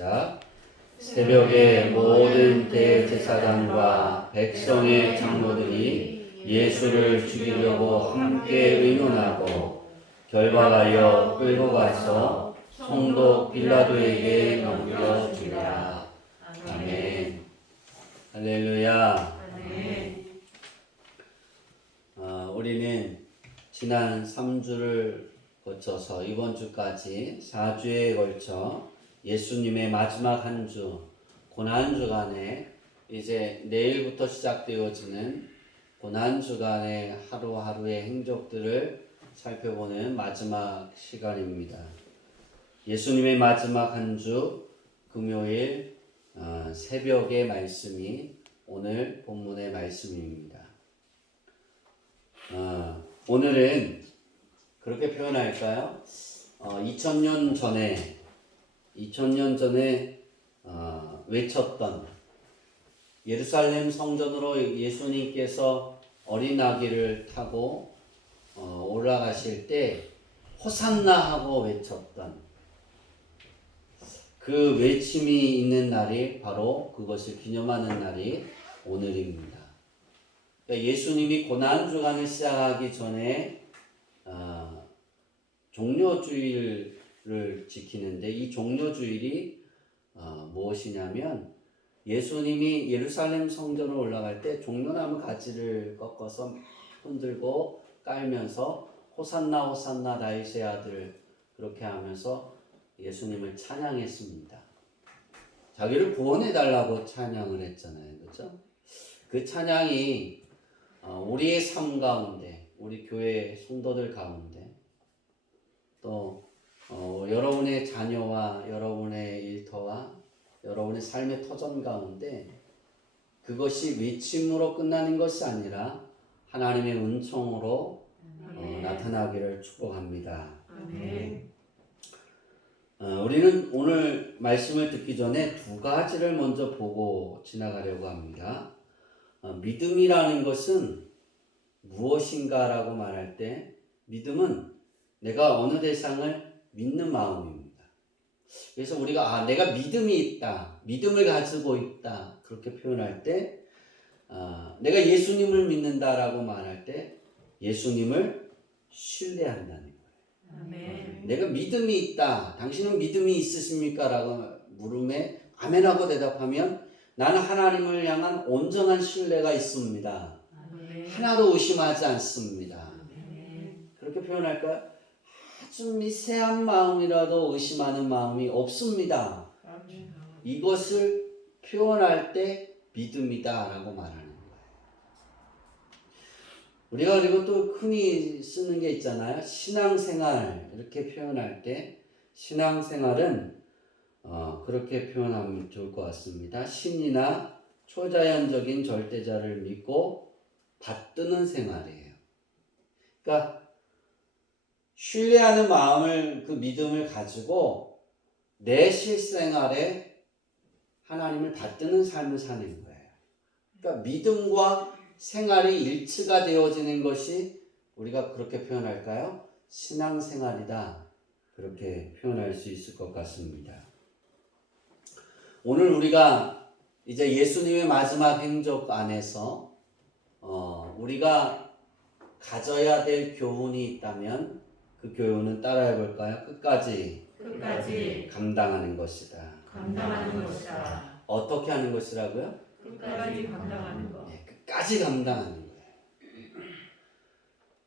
시작. 새벽에 모든 대제사장과 백성의 장로들이 예수를 죽이려고 함께 의논하고 결박하여 끌고 가서 총독 빌라도에게 넘겨주니라. 아멘. 할렐루야. 우리는 지난 3주를 거쳐서 이번 주까지 4주에 걸쳐 예수님의 마지막 한 주, 고난주간에 이제 내일부터 시작되어지는 고난주간의 하루하루의 행적들을 살펴보는 마지막 시간입니다. 예수님의 마지막 한 주, 금요일 새벽의 말씀이 오늘 본문의 말씀입니다. 오늘은 그렇게 표현할까요? 2000년 전에 외쳤던 예루살렘 성전으로 예수님께서 어린 아기를 타고 올라가실 때 호산나 하고 외쳤던 그 외침이 있는 날이 바로 그것을 기념하는 날이 오늘입니다. 그러니까 예수님이 고난주간을 시작하기 전에 종료주일을 지키는데 이 종료주일이 무엇이냐면 예수님이 예루살렘 성전으로 올라갈 때 종려나무 가지를 꺾어서 흔들고 깔면서 호산나 호산나 다윗의 아들 그렇게 하면서 예수님을 찬양했습니다. 자기를 구원해 달라고 찬양을 했잖아요. 그렇죠? 그 찬양이 우리의 삶 가운데, 우리 교회 성도들 가운데, 또 여러분의 자녀와 여러분의 일터와 여러분의 삶의 터전 가운데 그것이 외침으로 끝나는 것이 아니라 하나님의 은총으로 나타나기를 축복합니다. 우리는 오늘 말씀을 듣기 전에 두 가지를 먼저 보고 지나가려고 합니다. 믿음이라는 것은 무엇인가라고 말할 때 믿음은 내가 어느 대상을 믿는 마음입니다. 그래서 우리가 내가 믿음이 있다, 믿음을 가지고 있다 그렇게 표현할 때 내가 예수님을 믿는다라고 말할 때 예수님을 신뢰한다는 거예요. 아멘. 내가 믿음이 있다, 당신은 믿음이 있으십니까? 라고 물음에 아멘하고 대답하면 나는 하나님을 향한 온전한 신뢰가 있습니다. 아멘. 하나도 의심하지 않습니다. 아멘. 그렇게 표현할까요? 아주 미세한 마음이라도 의심하는 마음이 없습니다. 아멘. 이것을 표현할 때 믿음이다 라고 말하는 거예요. 우리가 그리고 또 흔히 쓰는 게 있잖아요. 신앙생활 이렇게 표현할 때 신앙생활은 그렇게 표현하면 좋을 것 같습니다. 신이나 초자연적인 절대자를 믿고 받드는 생활이에요. 그러니까 신뢰하는 마음을, 그 믿음을 가지고 내 실생활에 하나님을 받드는 삶을 사는 거예요. 그러니까 믿음과 생활이 일치가 되어지는 것이 우리가 그렇게 표현할까요? 신앙생활이다. 그렇게 표현할 수 있을 것 같습니다. 오늘 우리가 이제 예수님의 마지막 행적 안에서 우리가 가져야 될 교훈이 있다면 그 교훈은 따라해 볼까요? 끝까지 감당하는 것이다. 감당하는 것이다. 어떻게 하는 것이라고요? 끝까지 감당하는 것. 네, 끝까지 감당하는 거예요.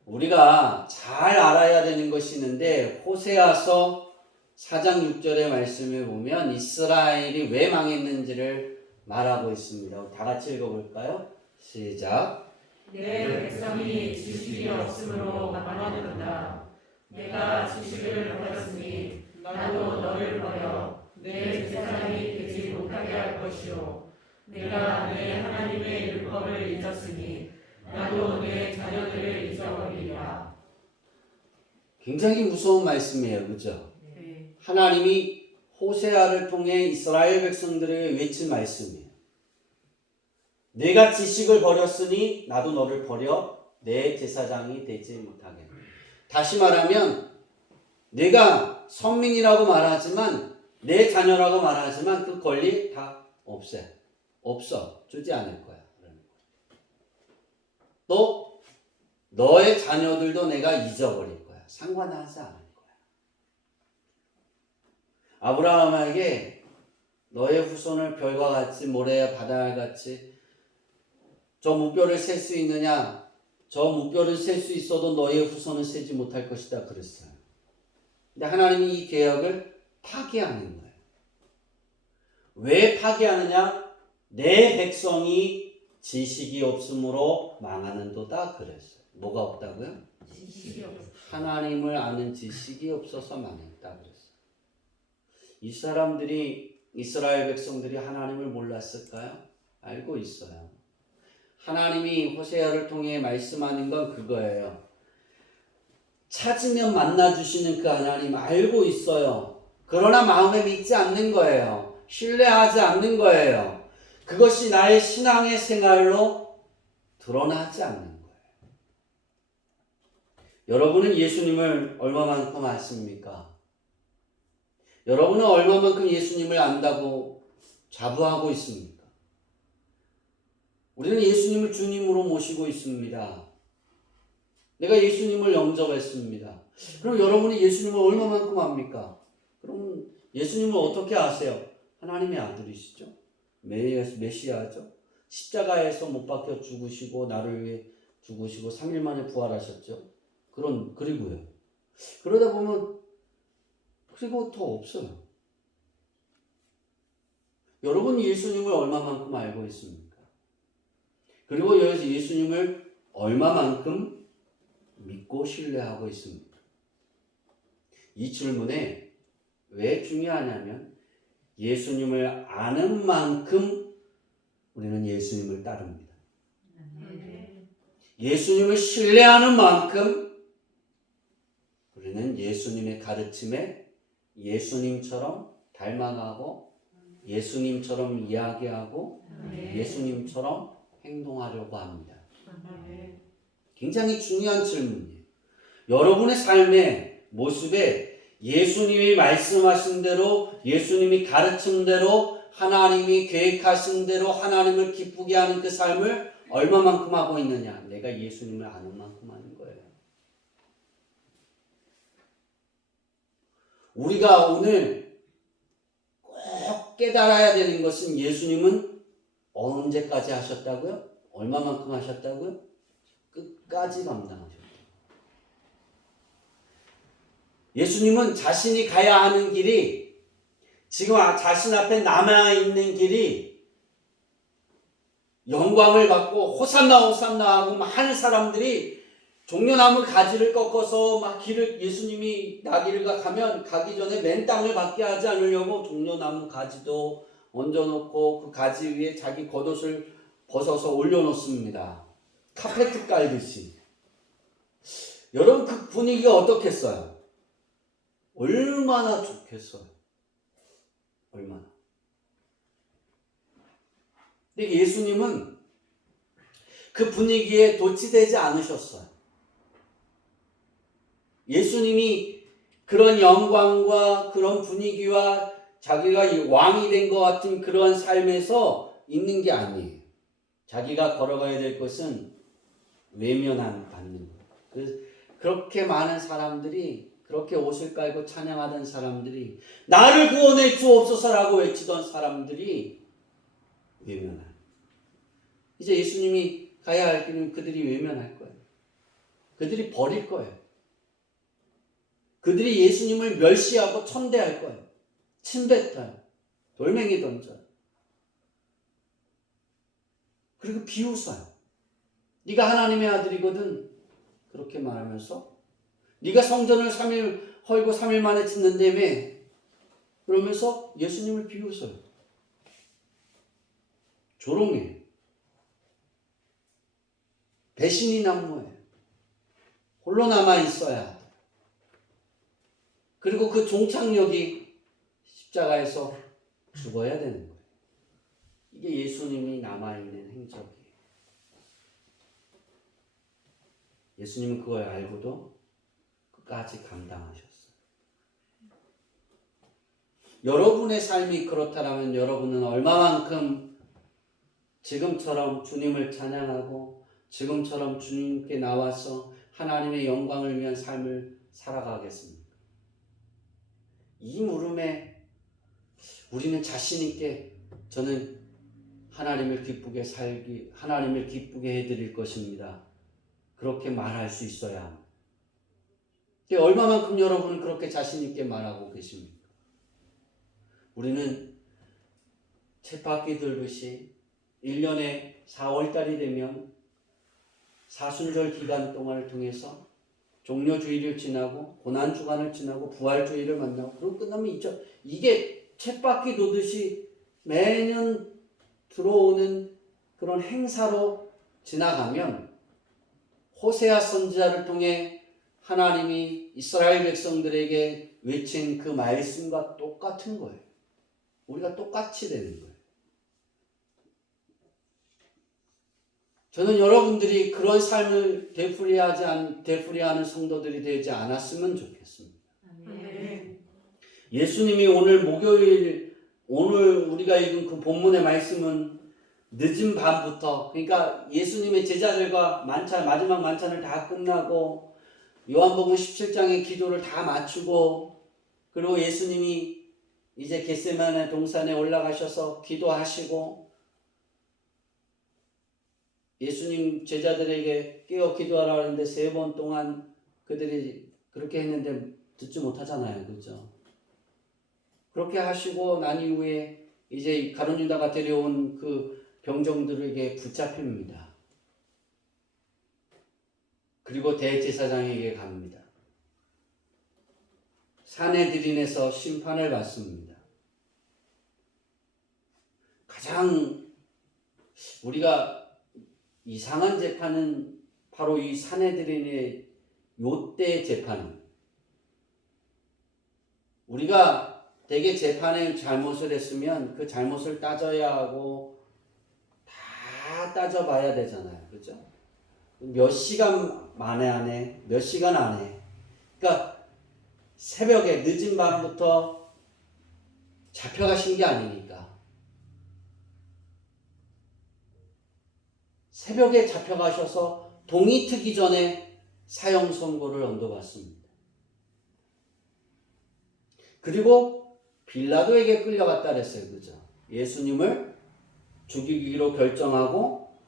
우리가 잘 알아야 되는 것이 있는데 호세아서 4장 6절의 말씀을 보면 이스라엘이 왜 망했는지를 말하고 있습니다. 다 같이 읽어볼까요? 시작. 내 백성이 지식이 없으므로 망하는도다. 내가 지식을 버렸으니 나도 너를 버려 내 제사장이 되지 못하게 할 것이요. 내가 내 하나님의 율법을 잊었으니 나도 내 자녀들을 잊어버리리라. 굉장히 무서운 말씀이에요. 그렇죠? 네. 하나님이 호세아를 통해 이스라엘 백성들을 외친 말씀이에요. 내가 지식을 버렸으니 나도 너를 버려 내 제사장이 되지 못하게. 다시 말하면 내가 선민이라고 말하지만 내 자녀라고 말하지만 그 권리 다 없애. 없어. 주지 않을 거야. 또 너의 자녀들도 내가 잊어버릴 거야. 상관하지 않을 거야. 아브라함에게 너의 후손을 별과 같이 모래와 바다같이 저 무뼈를 셀 수 있느냐? 저 무뼈를 셀 수 있어도 너의 후손은 세지 못할 것이다 그랬어요. 근데 하나님이 이 계약을 파기하는 거예요. 왜 파기하느냐? 내 백성이 지식이 없으므로 망하는도다 그랬어요. 뭐가 없다고요? 지식이 없어. 하나님을 아는 지식이 없어서 망했다 그랬어요. 이 사람들이 이스라엘 백성들이 하나님을 몰랐을까요? 알고 있어요. 하나님이 호세아를 통해 말씀하는 건 그거예요. 찾으면 만나주시는 그 하나님 알고 있어요. 그러나 마음에 믿지 않는 거예요. 신뢰하지 않는 거예요. 그것이 나의 신앙의 생활로 드러나지 않는 거예요. 여러분은 예수님을 얼마만큼 아십니까? 여러분은 얼마만큼 예수님을 안다고 자부하고 있습니까? 우리는 예수님을 주님으로 모시고 있습니다. 내가 예수님을 영접했습니다. 그럼 여러분이 예수님을 얼마만큼 압니까? 그럼 예수님을 어떻게 아세요? 하나님의 아들이시죠. 메시아죠. 십자가에서 못 박혀 죽으시고 나를 위해 죽으시고 3일 만에 부활하셨죠. 그리고요. 그러다 보면 그리고 더 없어요. 여러분이 예수님을 얼마만큼 알고 있습니까? 그리고 여기서 예수님을 얼마만큼 믿고 신뢰하고 있습니까? 이 질문에 왜 중요하냐면 예수님을 아는 만큼 우리는 예수님을 따릅니다. 예수님을 신뢰하는 만큼 우리는 예수님의 가르침에 예수님처럼 닮아가고 예수님처럼 이야기하고 예수님처럼 행동하려고 합니다. 굉장히 중요한 질문이에요. 여러분의 삶의 모습에 예수님이 말씀하신 대로 예수님이 가르친 대로 하나님이 계획하신 대로 하나님을 기쁘게 하는 그 삶을 얼마만큼 하고 있느냐? 내가 예수님을 아는 만큼 하는 거예요. 우리가 오늘 꼭 깨달아야 되는 것은 예수님은 언제까지 하셨다고요? 얼마만큼 하셨다고요? 끝까지 감당하셨다. 예수님은 자신이 가야 하는 길이 지금 자신 앞에 남아있는 길이 영광을 받고 호산나 호산나 하고 많은 사람들이 종려나무 가지를 꺾어서 막 길을 예수님이 나기를 가면 가기 전에 맨 땅을 받게 하지 않으려고 종려나무 가지도 얹어놓고 그 가지 위에 자기 겉옷을 벗어서 올려놓습니다. 카페트 깔듯이. 여러분 그 분위기가 어떻겠어요? 얼마나 좋겠어요. 얼마나. 근데 예수님은 그 분위기에 도취되지 않으셨어요. 예수님이 그런 영광과 그런 분위기와 자기가 왕이 된 것 같은 그런 삶에서 있는 게 아니에요. 자기가 걸어가야 될 것은 외면한 받는 거예요. 그렇게 많은 사람들이 그렇게 옷을 깔고 찬양하던 사람들이 나를 구원해 주옵소서라고 외치던 사람들이 외면한. 이제 예수님이 가야 할 길은 그들이 외면할 거예요. 그들이 버릴 거예요. 그들이 예수님을 멸시하고 천대할 거예요. 침뱉어요. 돌멩이 던져요. 그리고 비웃어요. 네가 하나님의 아들이거든. 그렇게 말하면서 네가 성전을 3일 헐고 3일 만에 짓는다며. 그러면서 예수님을 비웃어요. 조롱해. 배신이 난무해요. 홀로 남아 있어야 돼. 그리고 그 종착역이 십자가에서 죽어야 되는 거예요. 이게 예수님이 남아있는 행적이에요. 예수님은 그걸 알고도 끝까지 감당하셨어요. 여러분의 삶이 그렇다면 여러분은 얼마만큼 지금처럼 주님을 찬양하고 지금처럼 주님께 나와서 하나님의 영광을 위한 삶을 살아가겠습니까? 이 물음에 우리는 자신 있게 저는 하나님을 기쁘게 해드릴 것입니다. 그렇게 말할 수 있어야 합니다. 얼마만큼 여러분은 그렇게 자신 있게 말하고 계십니까? 우리는 쳇바퀴 돌듯이 1년에 4월달이 되면 사순절 기간 동안을 통해서 종려주의를 지나고 고난주간을 지나고 부활주의를 만나고 그리고 끝나면 이게 쳇바퀴 도듯이 매년 들어오는 그런 행사로 지나가면 호세아 선지자를 통해 하나님이 이스라엘 백성들에게 외친 그 말씀과 똑같은 거예요. 우리가 똑같이 되는 거예요. 저는 여러분들이 그런 삶을 되풀이하는 성도들이 되지 않았으면 좋겠습니다. 아멘. 예수님이 오늘 오늘 우리가 읽은 그 본문의 말씀은 늦은 밤부터, 그러니까 예수님의 제자들과 마지막 만찬을 다 끝나고 요한복음 17장의 기도를 다 마치고 그리고 예수님이 이제 겟세마네 동산에 올라가셔서 기도하시고 예수님 제자들에게 깨어 기도하라 하는데 3번 동안 그들이 그렇게 했는데 듣지 못하잖아요. 그렇죠? 그렇게 하시고 난 이후에 이제 가룟 유다가 데려온 그 병정들에게 붙잡힙니다. 그리고 대제사장에게 갑니다. 산헤드린에서 심판을 받습니다. 가장 우리가 이상한 재판은 바로 이 산헤드린의 요때 재판입니다. 우리가 대개 재판에 잘못을 했으면 그 잘못을 따져야 하고 다 따져봐야 되잖아요. 그렇죠? 몇 시간 안에 그러니까 새벽에 늦은 밤부터 잡혀가신 게 아니니까 새벽에 잡혀가셔서 동이 트기 전에 사형 선고를 언도받습니다. 그리고 빌라도에게 끌려갔다 그랬어요. 그죠? 예수님을 죽이기로 결정하고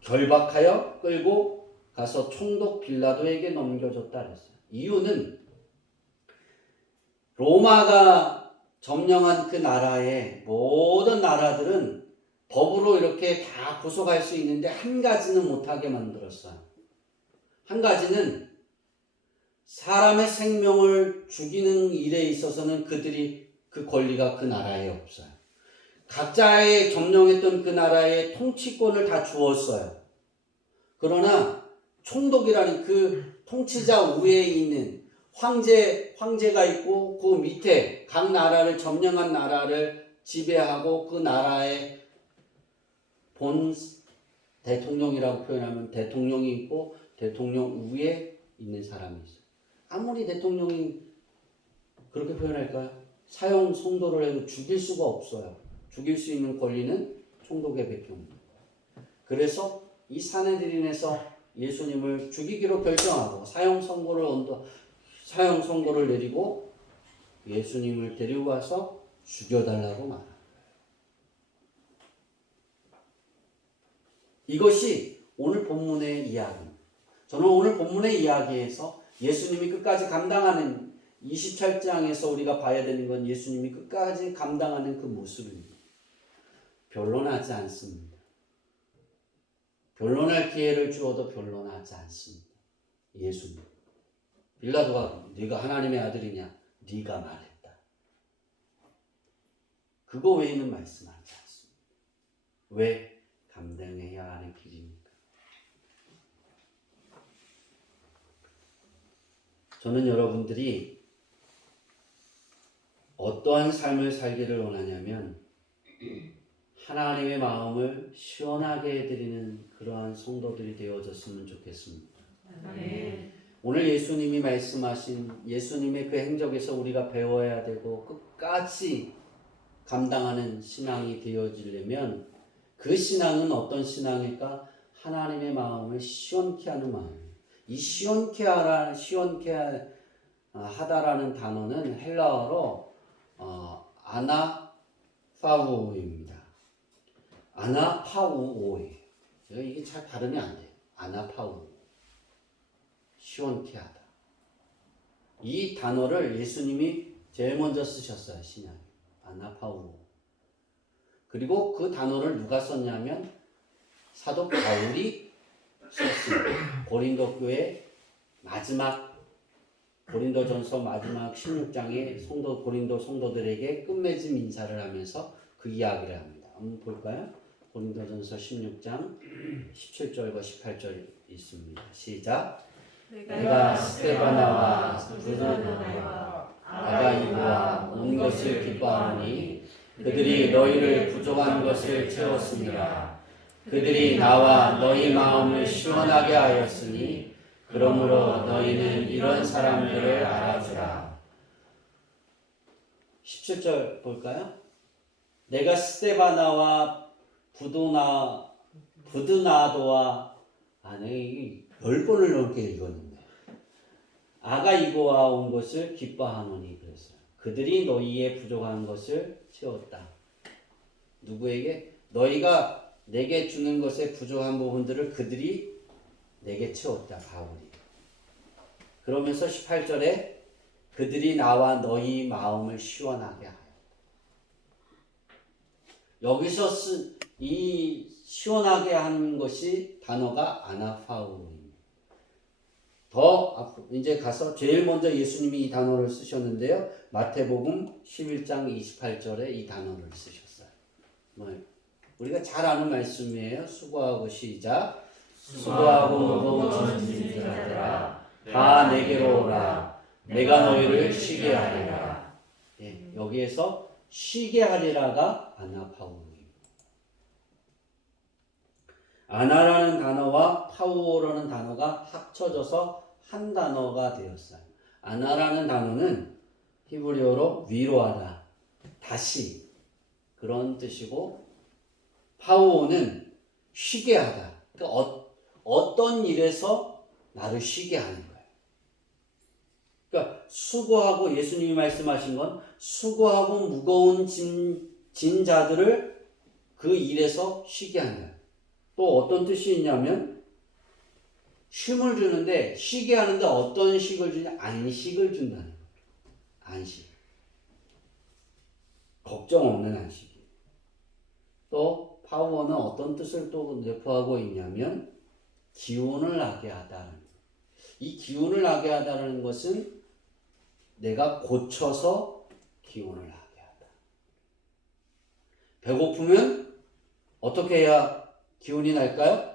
결박하여 끌고 가서 총독 빌라도에게 넘겨줬다 그랬어요. 이유는 로마가 점령한 그 나라의 모든 나라들은 법으로 이렇게 다 구속할 수 있는데 한 가지는 못하게 만들었어요. 한 가지는 사람의 생명을 죽이는 일에 있어서는 그들이 그 권리가 그 나라에 없어요. 각자의 점령했던 그 나라의 통치권을 다 주었어요. 그러나 총독이라는 그 통치자 위에 있는 황제가 있고 그 밑에 각 나라를 점령한 나라를 지배하고 그 나라의 본 대통령이라고 표현하면 대통령이 있고 대통령 위에 있는 사람이 있어요. 아무리 대통령이 그렇게 표현할까요? 사형 선고를 해도 죽일 수가 없어요. 죽일 수 있는 권리는 총독에 베깁니다. 그래서 이 산헤드린에서 예수님을 죽이기로 결정하고 사형 선고를 내리고 예수님을 데리고 와서 죽여달라고 말합니다. 이것이 오늘 본문의 이야기입니다. 저는 오늘 본문의 이야기에서 예수님이 끝까지 감당하는 27장에서 우리가 봐야 되는 건 예수님이 끝까지 감당하는 그 모습입니다. 변론하지 않습니다. 변론할 기회를 주어도 변론하지 않습니다. 예수님. 빌라도가 네가 하나님의 아들이냐? 네가 말했다. 그거 외에는 말씀하지 않습니다. 왜? 감당해야 하는 길이니까. 저는 여러분들이 어떠한 삶을 살기를 원하냐면 하나님의 마음을 시원하게 해드리는 그러한 성도들이 되어졌으면 좋겠습니다. 아멘. 오늘 예수님이 말씀하신 예수님의 그 행적에서 우리가 배워야 되고 끝까지 감당하는 신앙이 되어지려면 그 신앙은 어떤 신앙일까? 하나님의 마음을 시원케 하는 마음. 이 하다라는 단어는 헬라어로 아나파우오입니다. 아나파우오예요. 이게 잘 발음이 안 돼요. 아나파우. 시원케 하다. 이 단어를 예수님이 제일 먼저 쓰셨어요. 신약에. 아나파우. 그리고 그 단어를 누가 썼냐면 사도 바울이 썼습니다. 고린도 교회 고린도전서 마지막 16장에 고린도 성도들에게 끝맺음 인사를 하면서 그 이야기를 합니다. 한번 볼까요? 고린도전서 16장 17절과 18절 있습니다. 시작. 내가 스데바나와 부르나와 아가이고와 온 것을 기뻐하노니 그들이 너희를 부족한 것을 채웠습니다. 그들이 나와 너희 마음을 시원하게 하였으니 그러므로 너희는 이런 사람들을 알아주라. 17절 볼까요? 내가 스데바나와 부드나도와 이게 10번을 넘게 읽었는데 아가이고와 온 것을 기뻐하노니 그랬어요. 그들이 너희의 부족한 것을 채웠다. 누구에게? 너희가 내게 주는 것에 부족한 부분들을 그들이 내게 채웠다. 바울이. 그러면서 18절에 그들이 나와 너희 마음을 시원하게 하였다. 여기서 쓴 이 시원하게 하는 것이 단어가 아나파우입니다. 더 앞으로 이제 가서 제일 먼저 예수님이 이 단어를 쓰셨는데요. 마태복음 11장 28절에 이 단어를 쓰셨어요. 우리가 잘 아는 말씀이에요. 수고하고 시작. 수고하고 무거운 짐진 자들아 다 내게로 오라. 내가 너희를 쉬게 하리라. 예, 여기에서 쉬게 하리라가 아나파우입니다. 아나라는 단어와 파우오라는 단어가 합쳐져서 한 단어가 되었어요. 아나라는 단어는 히브리어로 위로하다, 다시 그런 뜻이고, 파우오는 쉬게 하다. 그러니까 어떤 일에서 나를 쉬게 하는 거예요. 그러니까 수고하고, 예수님이 말씀하신 건 수고하고 무거운 짐 자들을 그 일에서 쉬게 한다. 또 어떤 뜻이 있냐면 쉼을 주는데, 쉬게 하는데 어떤 식을 주냐? 안식을 준다는 거예요. 안식. 걱정 없는 안식이에요. 또 파워는 어떤 뜻을 또 내포하고 있냐면 기운을 나게 하다는 거예요. 이 기운을 나게 하다는 것은 내가 고쳐서 기운을 나게 하다. 배고프면 어떻게 해야 기운이 날까요?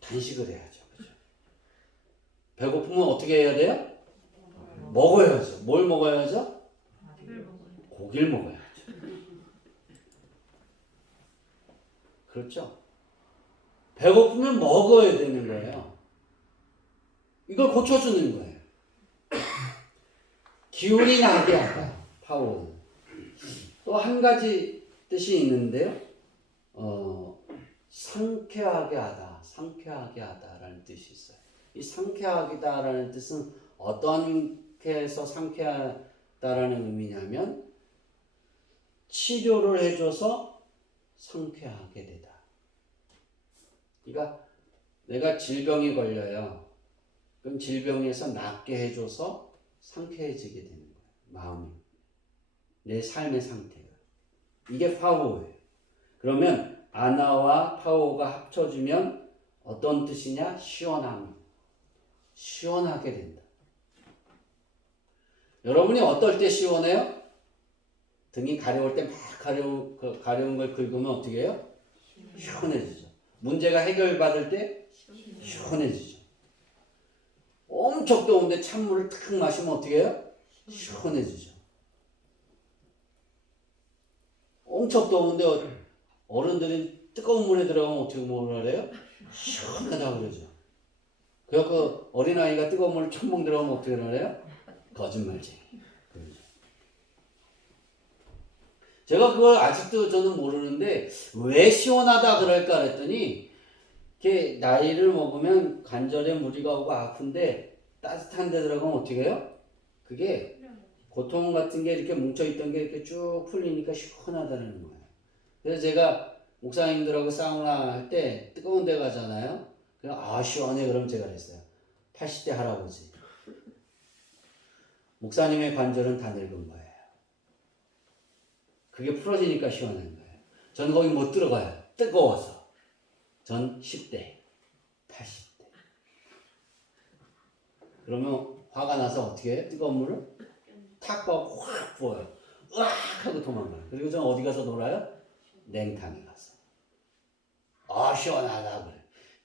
단식을 해야죠. 그죠? 배고프면 어떻게 해야 돼요? 먹어야죠. 뭘 먹어야죠? 고기를 먹어야죠. 그렇죠? 배고프면 먹어야 되는 거예요. 이걸 고쳐주는 거예요. 기운이 나게 하다. 파워. 또 한 가지 뜻이 있는데요. 상쾌하게 하다, 상쾌하게 하다라는 뜻이 있어요. 이 상쾌하다라는 뜻은 어떻게 해서 상쾌하다라는 의미냐면 치료를 해줘서 상쾌하게 되다. 그러니까 내가 질병이 걸려요. 그럼 질병에서 낫게 해줘서 상쾌해지게 되는 거예요. 마음이. 내 삶의 상태가. 이게 파워예요. 그러면 아나와 파워가 합쳐지면 어떤 뜻이냐? 시원함. 시원하게 된다. 여러분이 어떨 때 시원해요? 등이 가려울 때 막 가려운 걸 긁으면 어떻게 해요? 시원해지죠. 문제가 해결받을 때 시원해지죠. 엄청 더운데 찬물을 탁 마시면 어떻게 해요? 시원해지죠. 엄청 더운데 어른들이 뜨거운 물에 들어가면 어떻게 뭐라 그래요? 시원하다고 그러죠. 그 어린아이가 뜨거운 물에 첨벙 들어가면 어떻게 그래요? 거짓말쟁이. 그러죠. 제가 그걸 아직도 저는 모르는데 왜 시원하다 그럴까 그랬더니 이렇게 나이를 먹으면 관절에 무리가 오고 아픈데 따뜻한 데 들어가면 어떻게 해요? 그게 고통 같은 게 이렇게 뭉쳐있던 게 이렇게 쭉 풀리니까 시원하다는 거예요. 그래서 제가 목사님들하고 사우나 할 때 뜨거운 데 가잖아요. 그럼 아 시원해. 그럼 제가 그랬어요. 80대 할아버지. 목사님의 관절은 다 늙은 거예요. 그게 풀어지니까 시원한 거예요. 전 거기 못 들어가요. 뜨거워서. 전 10대, 80대. 그러면 화가 나서 어떻게 해요? 뜨거운 물을 탁 봐고 확 부어요. 으악 하고 도망가요. 그리고 전 어디 가서 놀아요? 냉탕에 가서. 아 시원하다 그래.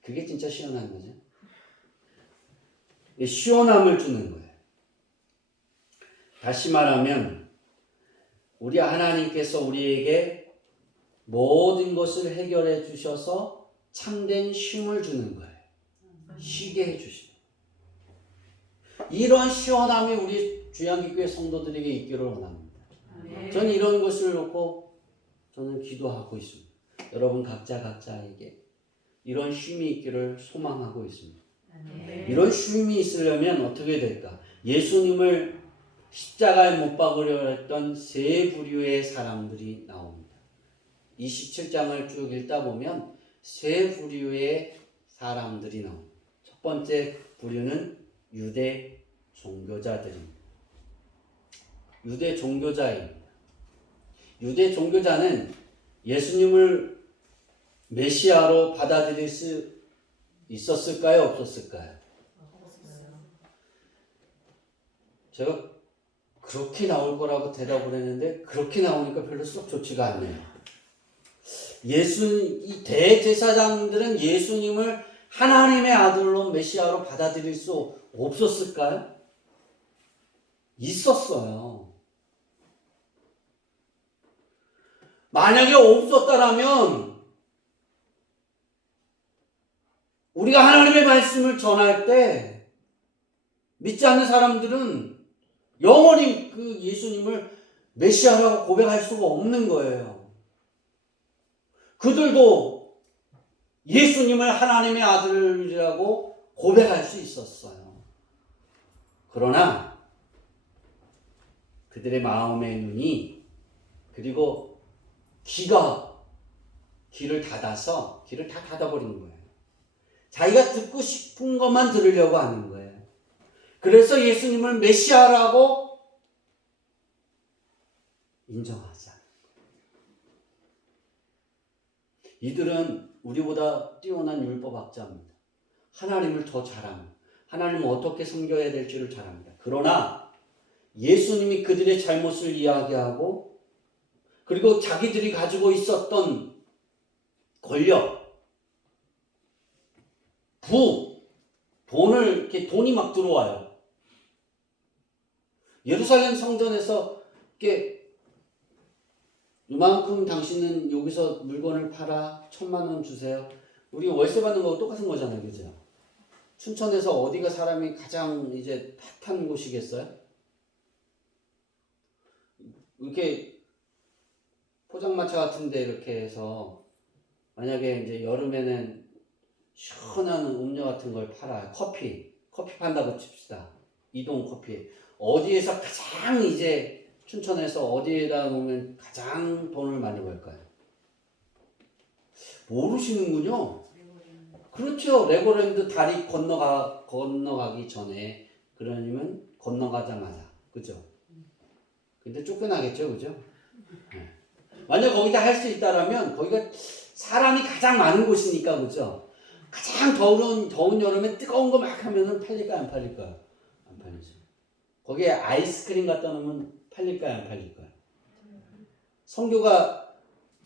그게 진짜 시원한 거죠. 시원함을 주는 거예요. 다시 말하면 우리 하나님께서 우리에게 모든 것을 해결해 주셔서 참된 쉼을 주는 거예요. 쉬게 해주시는 거예요. 이런 시원함이 우리 주양기교회 성도들에게 있기를 원합니다. 저는 이런 것을 놓고 저는 기도하고 있습니다. 여러분 각자에게 이런 쉼이 있기를 소망하고 있습니다. 이런 쉼이 있으려면 어떻게 될까? 예수님을 십자가에 못 박으려 했던 세 부류의 사람들이 나옵니다. 27장을 쭉 읽다 보면 세 부류의 사람들이 나옵니다. 첫 번째 부류는 유대 종교자들입니다. 유대 종교자입니다. 유대 종교자는 예수님을 메시아로 받아들일 수 있었을까요? 없었을까요? 제가 그렇게 나올 거라고 대답을 했는데 그렇게 나오니까 별로 썩 좋지가 않네요. 이 대제사장들은 예수님을 하나님의 아들로 메시아로 받아들일 수 없었을까요? 있었어요. 만약에 없었다라면 우리가 하나님의 말씀을 전할 때 믿지 않는 사람들은 영원히 그 예수님을 메시아라고 고백할 수가 없는 거예요. 그들도 예수님을 하나님의 아들이라고 고백할 수 있었어요. 그러나 그들의 마음의 눈이 그리고 귀를 닫아서 귀를 다 닫아버린 거예요. 자기가 듣고 싶은 것만 들으려고 하는 거예요. 그래서 예수님을 메시아라고 인정하지 않아요. 이들은 우리보다 뛰어난 율법학자입니다. 하나님을 더 잘 압니다. 하나님을 어떻게 섬겨야 될지를 잘 압니다. 그러나 예수님이 그들의 잘못을 이야기하고 그리고 자기들이 가지고 있었던 권력, 돈이 막 들어와요. 예루살렘 성전에서 이렇게 이만큼 당신은 여기서 물건을 팔아 1,000,000원 주세요. 우리 월세 받는 거하고 똑같은 거잖아요, 그죠? 춘천에서 어디가 사람이 가장 이제 핫한 곳이겠어요? 이렇게 포장마차 같은데 이렇게 해서 만약에 이제 여름에는 시원한 음료 같은 걸 팔아요. 커피 판다고 칩시다. 이동 커피. 어디에서 가장 이제 춘천에서 어디에다 놓으면 가장 돈을 많이 벌까요? 모르시는군요. 그렇죠. 레고랜드 다리 건너가기 전에 그러면 건너가자마자. 그죠? 근데 쫓겨나겠죠. 그죠? 네. 만약 거기다 할 수 있다라면 거기가 사람이 가장 많은 곳이니까 그죠? 가장 더운 여름에 뜨거운 거 막 하면은 팔릴까요? 안 팔릴까요? 안 팔리죠. 거기에 아이스크림 갖다 놓으면 팔릴까요? 안 팔릴까요? 성교가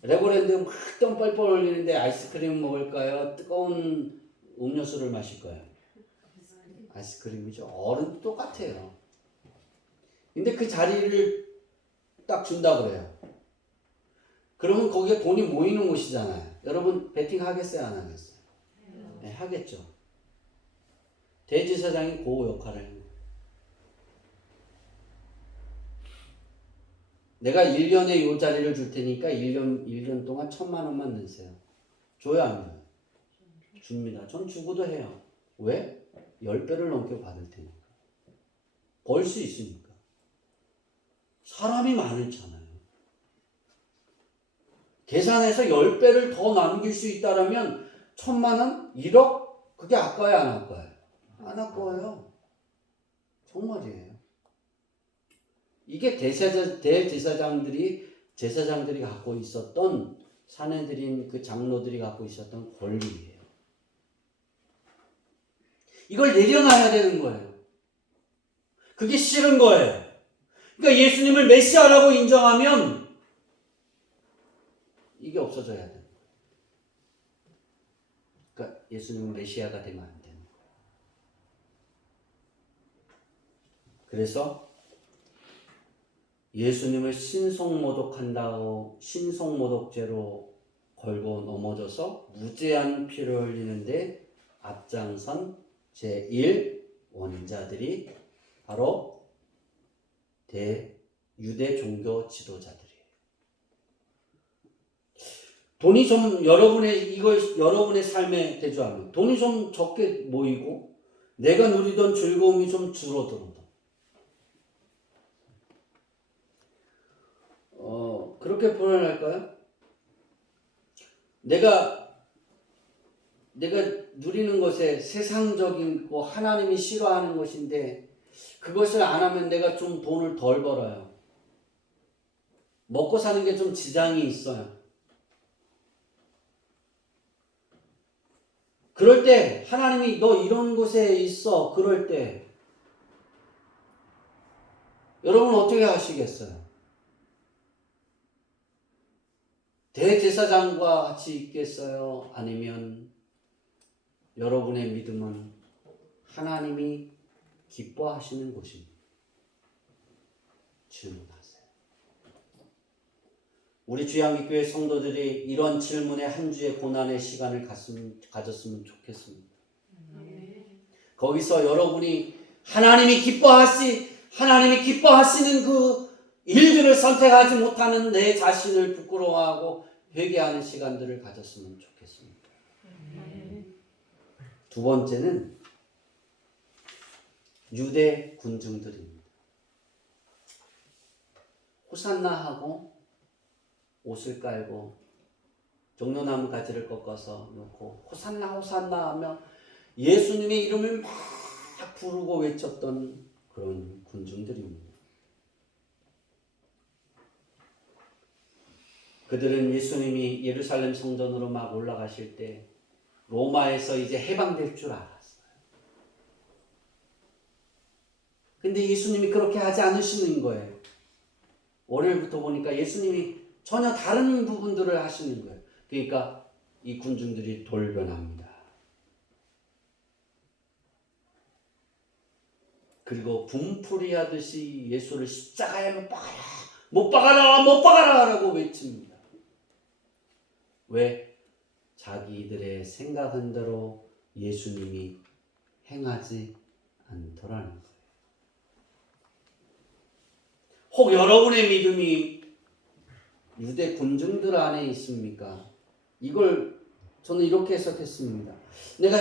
레고랜드 막 똥 뻘뻘 흘리는데 아이스크림 먹을까요? 뜨거운 음료수를 마실까요? 아이스크림이죠. 어른도 똑같아요. 근데 그 자리를 딱 준다 그래요. 그러면 거기에 돈이 모이는 곳이잖아요. 여러분 베팅 하겠어요? 안 하겠어요? 네, 하겠죠. 대제사장이 그 역할을 합니다. 내가 1년에 요 자리를 줄 테니까 1년 동안 1,000,000원만 내세요. 줘요, 안 줘요? 줍니다. 전 주고도 해요. 왜? 10배를 넘게 받을 테니까. 벌 수 있으니까. 사람이 많잖아요. 계산해서 10배를 더 남길 수 있다라면 1,000,000원? 1억? 그게 아까워요, 안 아까워요? 안 아까워요. 정말이에요. 이게 대제사장들이 갖고 있었던, 사내들인 그 장로들이 갖고 있었던 권리예요. 이걸 내려놔야 되는 거예요. 그게 싫은 거예요. 그러니까 예수님을 메시아라고 인정하면 이게 없어져야 돼요. 그러니까 예수님은 메시아가 되면 안 되는 거예요. 그래서 예수님을 신속모독죄로 걸고 넘어져서 무죄한 피를 흘리는데 앞장선 제1원인자들이 바로 유대 종교 지도자들이에요. 돈이 좀 여러분의 삶에 대조하면 돈이 좀 적게 모이고 내가 누리던 즐거움이 좀 줄어들어도 그렇게 표현할까요? 내가 누리는 것에 세상적인 거 하나님이 싫어하는 것인데 그것을 안 하면 내가 좀 돈을 덜 벌어요. 먹고 사는 게 좀 지장이 있어요. 그럴 때 하나님이 너 이런 곳에 있어. 그럴 때 여러분 어떻게 하시겠어요? 대제사장과 같이 있겠어요? 아니면 여러분의 믿음은 하나님이 기뻐하시는 곳입니다. 질문하세요. 우리 주양기교회 성도들이 이런 질문에 한 주의 고난의 시간을 가졌으면 좋겠습니다. 거기서 여러분이 하나님이 기뻐하시는 그 일들을 선택하지 못하는 내 자신을 부끄러워하고 회개하는 시간들을 가졌으면 좋겠습니다. 두 번째는 유대 군중들입니다. 호산나 하고 옷을 깔고 종려나무 가지를 꺾어서 놓고 호산나 호산나 하며 예수님의 이름을 막 부르고 외쳤던 그런 군중들입니다. 그들은 예수님이 예루살렘 성전으로 막 올라가실 때 로마에서 이제 해방될 줄 알았어요. 근데 예수님이 그렇게 하지 않으시는 거예요. 월요일부터 보니까 예수님이 전혀 다른 부분들을 하시는 거예요. 그러니까 이 군중들이 돌변합니다. 그리고 분풀이하듯이 예수를 십자가에 못 박아라 라고 외칩니다. 왜? 자기들의 생각한 대로 예수님이 행하지 않더라는 거예요. 혹 여러분의 믿음이 유대 군중들 안에 있습니까? 이걸 저는 이렇게 해석했습니다. 내가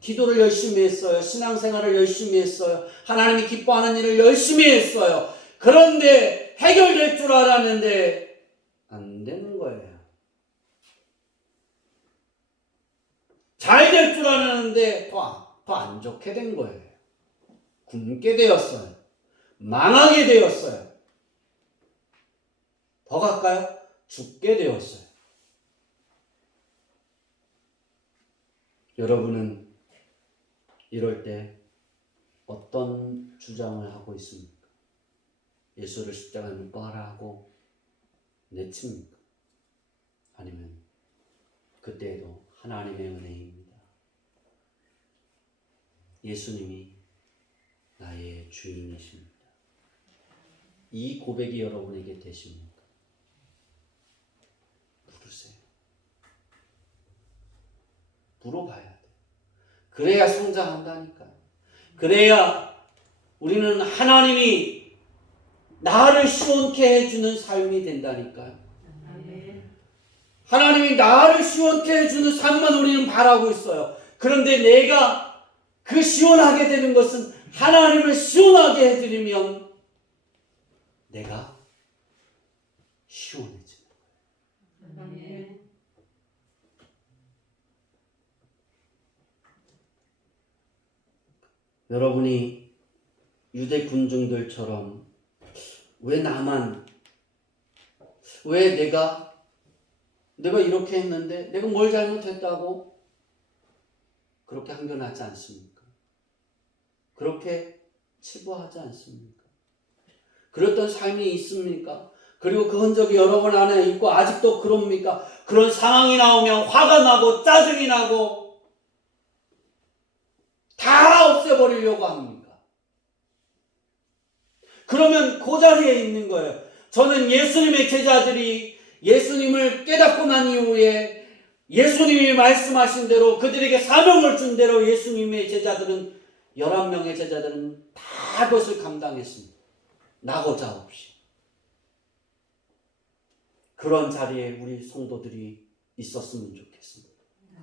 기도를 열심히 했어요. 신앙생활을 열심히 했어요. 하나님이 기뻐하는 일을 열심히 했어요. 그런데 해결될 줄 알았는데 안 되는 거예요. 잘 될 줄 알았는데 더 안 좋게 된 거예요. 굶게 되었어요. 망하게 되었어요. 더 갈까요? 죽게 되었어요. 여러분은 이럴 때 어떤 주장을 하고 있습니까? 예수를 십자가에 못 박아라 하고 내칩니까? 아니면 그때에도 하나님의 은혜입니다. 예수님이 나의 주인이십니다. 이 고백이 여러분에게 되십니까? 부르세요. 물어봐야 돼. 그래야 성장한다니까요. 그래야 우리는 하나님이 나를 시원케 해주는 삶이 된다니까요. 아멘. 하나님이 나를 시원케 해주는 삶만 우리는 바라고 있어요. 그런데 내가 그 시원하게 되는 것은 하나님을 시원하게 해드리면 내가 시원해져요. 아멘. 여러분이 유대 군중들처럼 왜 나만, 왜 내가 이렇게 했는데 내가 뭘 잘못했다고 그렇게 항변하지 않습니까? 그렇게 치부하지 않습니까? 그랬던 삶이 있습니까? 그리고 그 흔적이 여러 번 안에 있고 아직도 그럽니까? 그런 상황이 나오면 화가 나고 짜증이 나고 다 없애버리려고 합니까? 그러면 그 자리에 있는 거예요. 저는 예수님의 제자들이 예수님을 깨닫고 난 이후에 예수님이 말씀하신 대로 그들에게 사명을 준 대로 예수님의 제자들은 11명의 제자들은 다 그것을 감당했습니다. 나고자 없이. 그런 자리에 우리 성도들이 있었으면 좋겠습니다.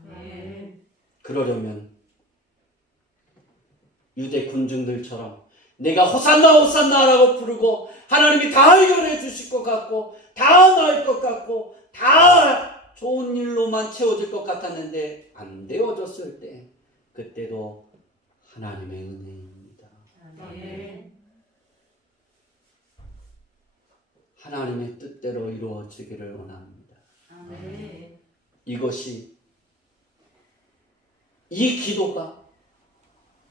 아멘. 그러려면 유대 군중들처럼 내가 호산나 호산나라고 부르고 하나님이 다 해결해 주실 것 같고 다 나을 것 같고 다 좋은 일로만 채워질 것 같았는데 안 되어졌을 때 그때도 하나님의 은혜입니다. 아멘. 하나님의 뜻대로 이루어지기를 원합니다. 아멘. 이것이 이 기도가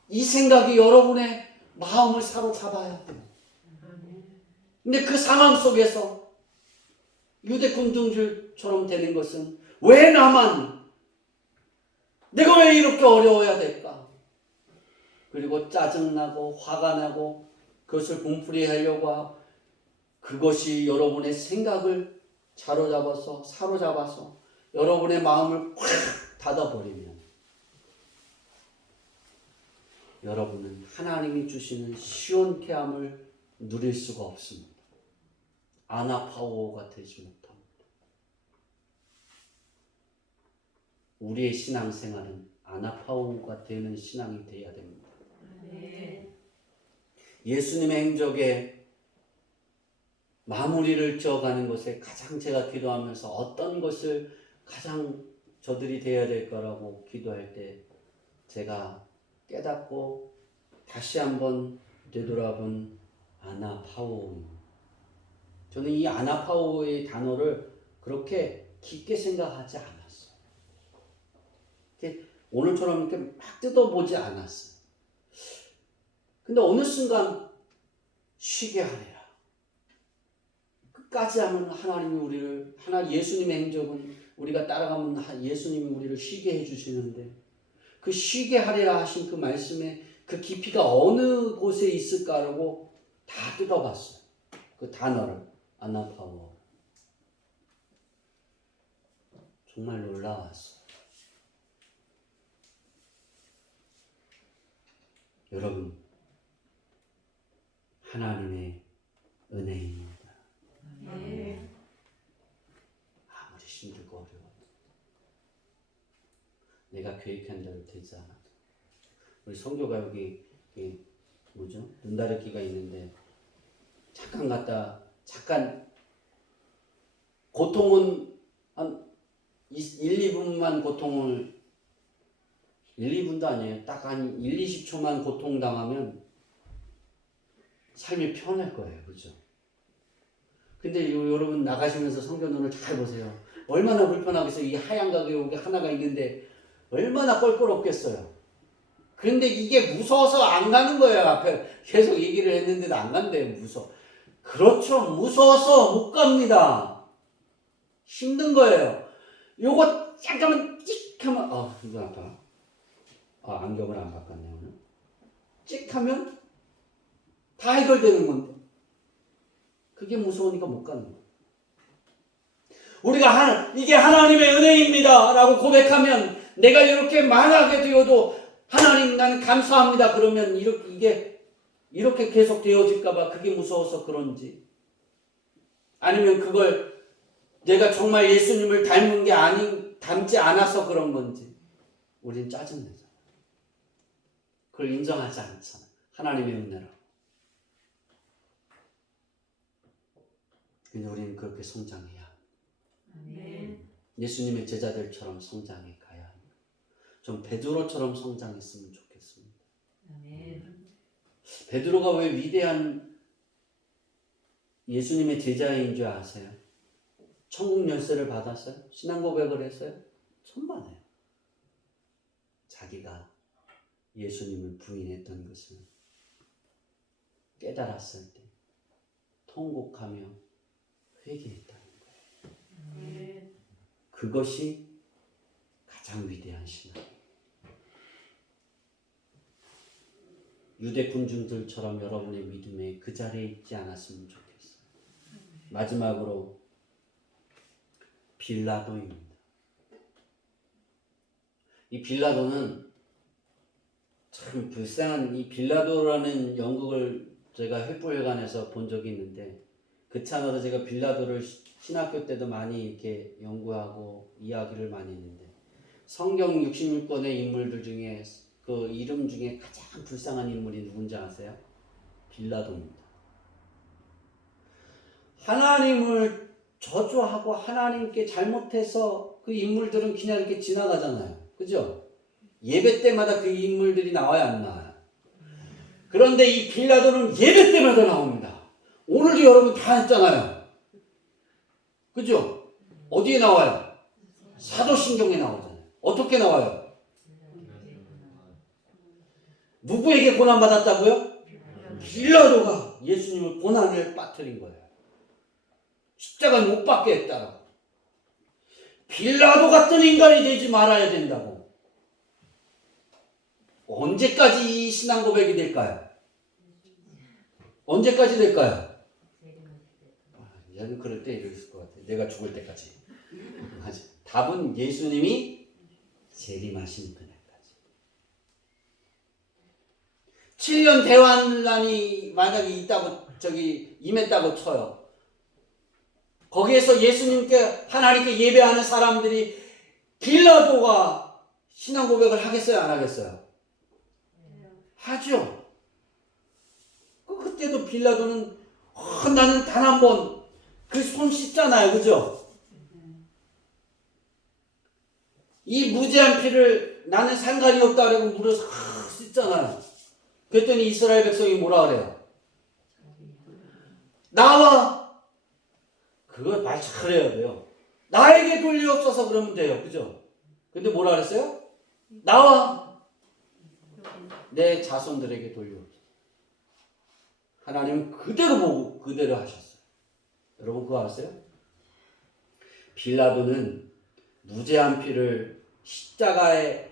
이 생각이 여러분의 마음을 사로잡아야 돼요. 근데 그 상황 속에서 유대 군중들처럼 되는 것은 왜 나만 내가 왜 이렇게 어려워야 될까? 그리고 짜증나고 화가 나고 그것을 분풀이하려고 하고 그것이 여러분의 생각을 사로잡아서 여러분의 마음을 꽉 닫아버리면 여러분은 하나님이 주시는 시원케함을 누릴 수가 없습니다. 아나파오가 되지 못합니다. 우리의 신앙생활은 아나파오가 되는 신앙이 되어야 됩니다. 아멘. 예수님의 행적에 마무리를 지어가는 것에 가장 제가 기도하면서 어떤 것을 가장 저들이 되어야 될까라고 기도할 때 제가 깨닫고 다시 한번 되돌아본 아나파오입니다. 저는 이 아나파오의 단어를 그렇게 깊게 생각하지 않았어요. 오늘처럼 이렇게 막 뜯어보지 않았어요. 근데 어느 순간 쉬게 하래라. 끝까지 하면 하나님이 우리를, 예수님의 행적은 우리가 따라가면 예수님이 우리를 쉬게 해주시는데 그 쉬게 하리라 하신 그 말씀에 그 깊이가 어느 곳에 있을까라고 다 뜯어봤어요. 그 단어를 아나파오. 정말 놀라웠어요. 여러분, 하나님의 은혜입니다. 아멘. 아무리 힘들고 어려워도 내가 계획한 대로 되지 않아도 우리 성교가 여기 눈다리기가 있는데 잠깐 고통은 한 1-2분만 고통을 1-2분도 아니에요. 딱 한 1-20초만 고통당하면 삶이 편할 거예요. 그죠? 근데 여러분 나가시면서 성경론을 잘 보세요. 얼마나 불편하겠어요. 이 하얀 가게 여기 하나가 있는데 얼마나 껄끄럽겠어요. 그런데 이게 무서워서 안 가는 거예요. 앞에 계속 얘기를 했는데도 안 간대요. 그렇죠. 무서워서 못 갑니다. 힘든 거예요. 요거 잠깐만 찍 하면 이거 아파. 안경을 안 바꿨네 오늘. 찍 하면 다 해결되는 건데 그게 무서우니까 못 가는 거예요. 우리가 이게 하나님의 은혜입니다 라고 고백하면 내가 이렇게 망하게 되어도 하나님 나는 감사합니다 그러면 이게 이렇게 계속 되어질까봐 그게 무서워서 그런지, 아니면 그걸 내가 정말 예수님을 닮은 게 닮지 않아서 그런 건지 우린 짜증내잖아. 그걸 인정하지 않잖아. 하나님의 은혜로. 근데 우리는 그렇게 성장해야 합니다. 아멘. 예수님의 제자들처럼 성장해 가야 합니다. 좀 베드로처럼 성장했으면 좋겠습니다. 아멘. 베드로가 왜 위대한 예수님의 제자인 줄 아세요? 천국 열쇠를 받았어요? 신앙 고백을 했어요? 천만에요. 자기가 예수님을 부인했던 것을 깨달았을 때 통곡하며 회개했다는 거예요. 아멘. 그것이 가장 위대한 신앙이에요. 유대 군중들처럼 여러분의 믿음에 그 자리에 있지 않았으면 좋겠어요. 마지막으로 빌라도입니다. 이 빌라도는 참 불쌍한, 이 빌라도라는 연극을 제가 횃불회관에서 본 적이 있는데, 그 차마다 제가 빌라도를 신학교 때도 많이 이렇게 연구하고 이야기를 많이 했는데, 성경 66권의 인물들 중에 그 이름 중에 가장 불쌍한 인물이 누군지 아세요? 빌라도입니다. 하나님을 저주하고 하나님께 잘못해서 그 인물들은 그냥 이렇게 지나가잖아요. 그죠? 예배 때마다 그 인물들이 나와야 안 나와요? 그런데 이 빌라도는 예배 때마다 나옵니다. 오늘도 여러분 다 했잖아요. 그죠? 어디에 나와요? 사도신경에 나오잖아요. 어떻게 나와요? 누구에게 고난받았다고요? 빌라도가 예수님을 고난을 빠뜨린 거예요. 십자가에 못 박게 했다라고. 빌라도 같은 인간이 되지 말아야 된다고. 언제까지 이 신앙 고백이 될까요? 언제까지 될까요? 얘는 그럴 때 이랬을 것 같아요. 내가 죽을 때까지. 맞아. 답은 예수님이 재림하신 그날까지. 7년 대환란이 만약에 있다고 임했다고 쳐요. 거기에서 예수님께 하나님께 예배하는 사람들이 빌라도가 신앙 고백을 하겠어요, 안 하겠어요? 하죠. 그때도 빌라도는 나는 단 한 번 그 손 씻잖아요, 그죠? 이 무죄한 피를 나는 상관이 없다 그러고 물을 싹 씻잖아요. 그랬더니 이스라엘 백성이 뭐라 그래요? 나와! 그걸 말 잘해야 돼요. 나에게 돌리옵소서 그러면 돼요. 그죠? 근데 뭐라 그랬어요? 나와! 내 자손들에게 돌리옵소서. 하나님은 그대로 보고 그대로 하셨어요. 여러분 그거 아세요? 빌라도는 무죄한 피를 십자가에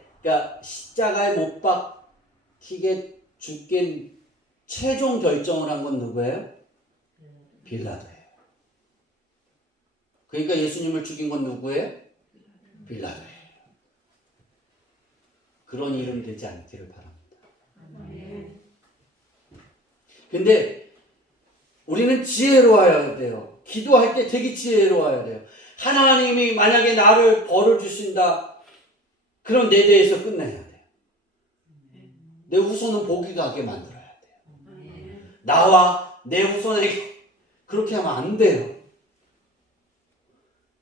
못 박히게 죽게 최종 결정을 한 건 누구예요? 빌라도예요. 그러니까 예수님을 죽인 건 누구예요? 빌라도예요. 그런 이름이 되지 않기를 바랍니다. 근데 우리는 지혜로워야 돼요. 기도할 때 되게 지혜로워야 돼요. 하나님이 만약에 나를 벌을 주신다. 그럼 내 대해서 끝내야 돼요. 내 후손은 복이 가게 만들어야 돼요. 나와 내 후손에게 그렇게 하면 안 돼요.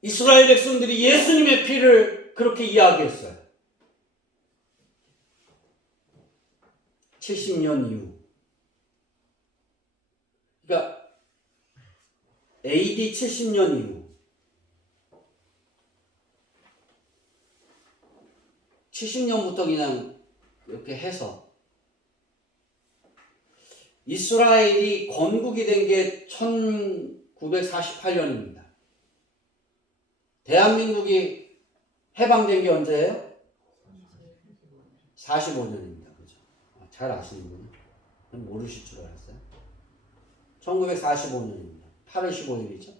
이스라엘 백성들이 예수님의 피를 그렇게 이야기했어요. 70년 이후. 그러니까 AD 70년 이후. 70년부터 그냥 이렇게 해서 이스라엘이 건국이 된 게 1948년입니다. 대한민국이 해방된 게 언제예요? 45년입니다. 그죠? 잘 아시는군요. 모르실 줄 알았어요. 1945년입니다. 8월 15일이죠.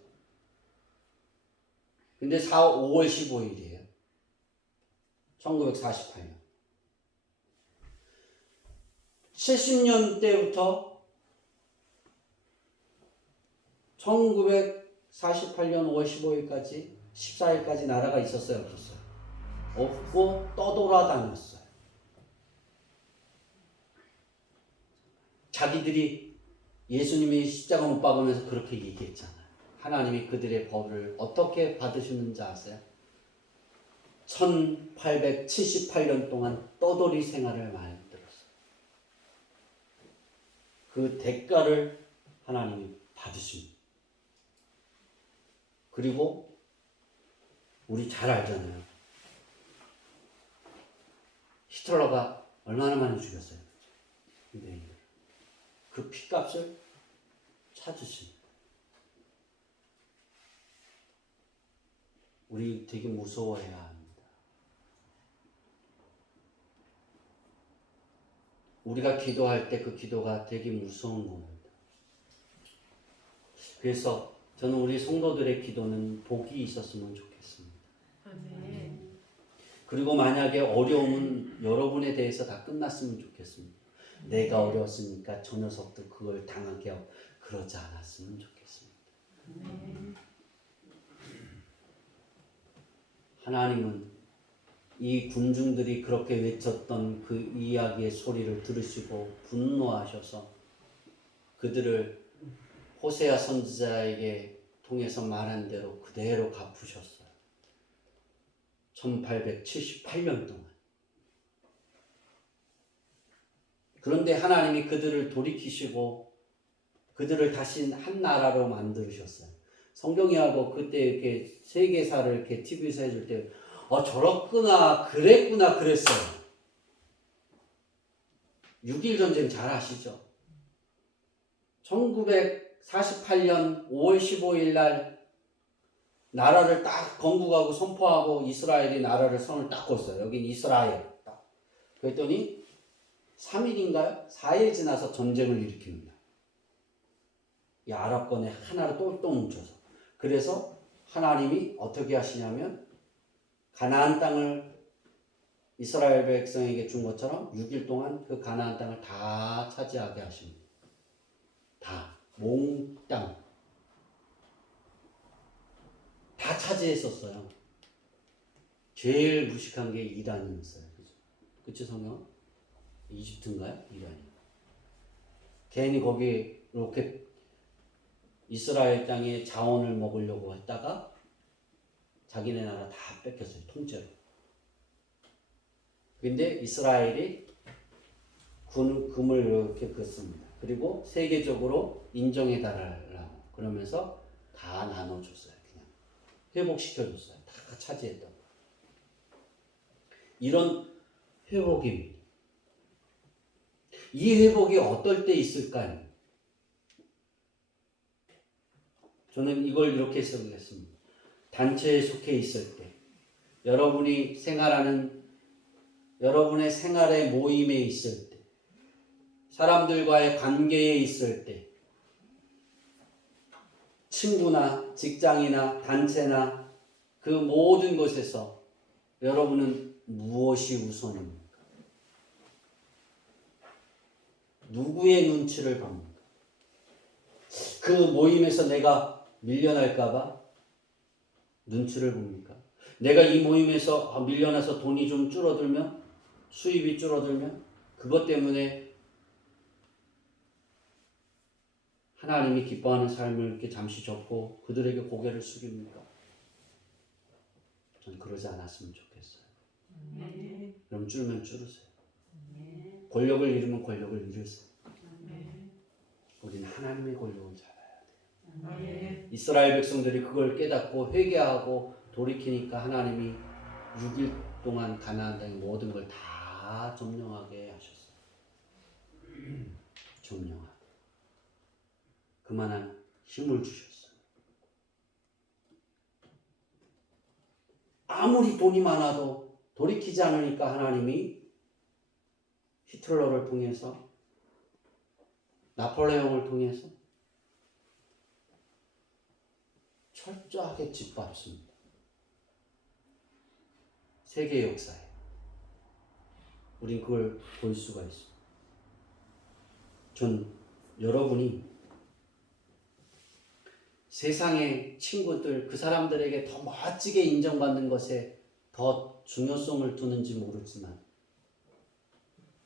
근데 5월 15일이에요. 1948년. 70년 때부터 1948년 5월 15일까지 14일까지 나라가 있었어요, 없었어요? 없고 떠돌아다녔어요. 자기들이 예수님이 십자가 못 박으면서 그렇게 얘기했잖아요. 하나님이 그들의 벌을 어떻게 받으셨는지 아세요? 1878년 동안 떠돌이 생활을 만들었어요. 그 대가를 하나님이 받으십니다. 그리고 우리 잘 알잖아요. 히틀러가 얼마나 많이 죽였어요. 유대인들. 그 피값을 찾으십니다. 우리 되게 무서워해야 합니다. 우리가 기도할 때 그 기도가 되게 무서운 겁니다. 그래서 저는 우리 성도들의 기도는 복이 있었으면 좋겠습니다. 아멘. 그리고 만약에 어려움은 여러분에 대해서 다 끝났으면 좋겠습니다. 내가 어려웠으니까 저 녀석도 그걸 당하게 하고 그러지 않았으면 좋겠습니다. 하나님은 이 군중들이 그렇게 외쳤던 그 이야기의 소리를 들으시고 분노하셔서 그들을 호세아 선지자에게 통해서 말한 대로 그대로 갚으셨어요. 1878년 동안. 그런데 하나님이 그들을 돌이키시고 그들을 다시 한 나라로 만드셨어요. 성경이하고 그때 이렇게 세계사를 이렇게 TV에서 해줄 때 저렇구나, 그랬구나, 그랬어요. 6.1 전쟁 잘 아시죠? 1948년 5월 15일 날 나라를 딱 건국하고 선포하고 이스라엘이 나라를 선을 딱 껐어요. 여긴 이스라엘. 딱. 그랬더니 3일인가요? 4일 지나서 전쟁을 일으킵니다. 이 아랍권에 하나로 똘똘 뭉쳐서. 그래서 하나님이 어떻게 하시냐면 가나안 땅을 이스라엘 백성에게 준 것처럼 6일 동안 그 가나안 땅을 다 차지하게 하십니다. 다 몽땅 다 차지했었어요. 제일 무식한 게 이란이었어요. 그치 성경? 이집트인가요? 이란이. 괜히 거기 이렇게 이스라엘 땅에 자원을 먹으려고 했다가 자기네 나라 다 뺏겼어요. 통째로. 근데 이스라엘이 금을 이렇게 긋습니다. 그리고 세계적으로 인정해달라고 그러면서 다 나눠줬어요. 그냥 회복시켜줬어요. 다 차지했다고. 이런 회복입니다. 이 회복이 어떨 때 있을까요? 저는 이걸 이렇게 써보겠습니다. 단체에 속해 있을 때, 여러분이 생활하는 여러분의 생활의 모임에 있을 때, 사람들과의 관계에 있을 때, 친구나 직장이나 단체나 그 모든 곳에서 여러분은 무엇이 우선입니까? 누구의 눈치를 봅니까? 그 모임에서 내가 밀려날까봐 눈치를 봅니까? 내가 이 모임에서 밀려나서 돈이 좀 줄어들면, 수입이 줄어들면 그것 때문에 하나님이 기뻐하는 삶을 이렇게 잠시 접고 그들에게 고개를 숙입니까? 전 그러지 않았으면 좋겠어요. 그럼 줄면 줄으세요. 권력을 잃으면 권력을 잃으세요. 우리는 하나님의 권력을 잡아야 돼요. 이스라엘 백성들이 그걸 깨닫고 회개하고 돌이키니까 하나님이 6일 동안 가나안 땅의 모든 걸 다 점령하게 하셨어요. 점령하게. 그만한 힘을 주셨어요. 아무리 돈이 많아도 돌이키지 않으니까 하나님이 히틀러를 통해서 나폴레옹을 통해서 철저하게 짓밟습니다. 세계 역사에 우린 그걸 볼 수가 있습니다. 전 여러분이 세상의 친구들, 그 사람들에게 더 멋지게 인정받는 것에 더 중요성을 두는지 모르지만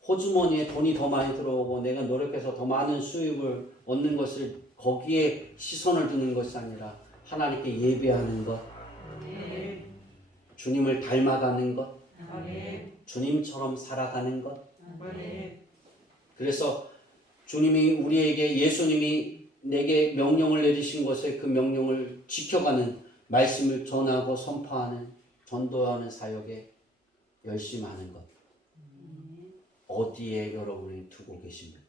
호주머니에 돈이 더 많이 들어오고 내가 노력해서 더 많은 수입을 얻는 것을 거기에 시선을 두는 것이 아니라 하나님께 예배하는 것, 아멘. 주님을 닮아가는 것, 아멘. 주님처럼 살아가는 것. 아멘. 그래서 주님이 우리에게 예수님이 내게 명령을 내리신 것에 그 명령을 지켜가는 말씀을 전하고 선포하는 전도하는 사역에 열심히 하는 것. 어디에 여러분이 두고 계십니까?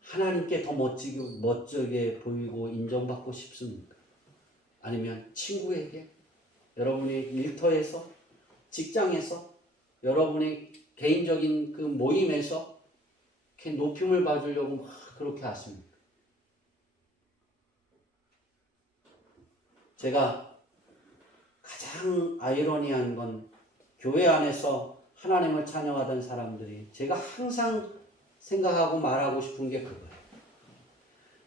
하나님께 더 멋지게 보이고 인정받고 싶습니까? 아니면 친구에게, 여러분의 일터에서, 직장에서, 여러분의 개인적인 그 모임에서 이렇게 높임을 받으려고 막 그렇게 하십니까? 제가 가장 아이러니한 건 교회 안에서 하나님을 찬양하던 사람들이 제가 항상 생각하고 말하고 싶은 게 그거예요.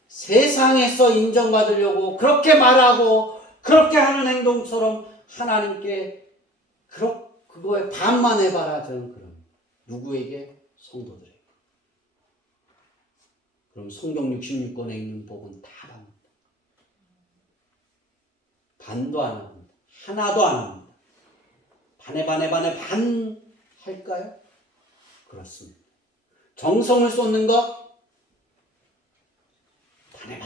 세상에서 인정받으려고 그렇게 말하고 그렇게 하는 행동처럼 하나님께 그거에 반만 해봐라. 저는 그런 누구에게? 성도들에게. 그럼 성경 66권에 있는 복은 다 받는다. 반도 안 합니다. 하나도 안 합니다. 반에 할까요? 그렇습니다. 정성을 쏟는 것 반에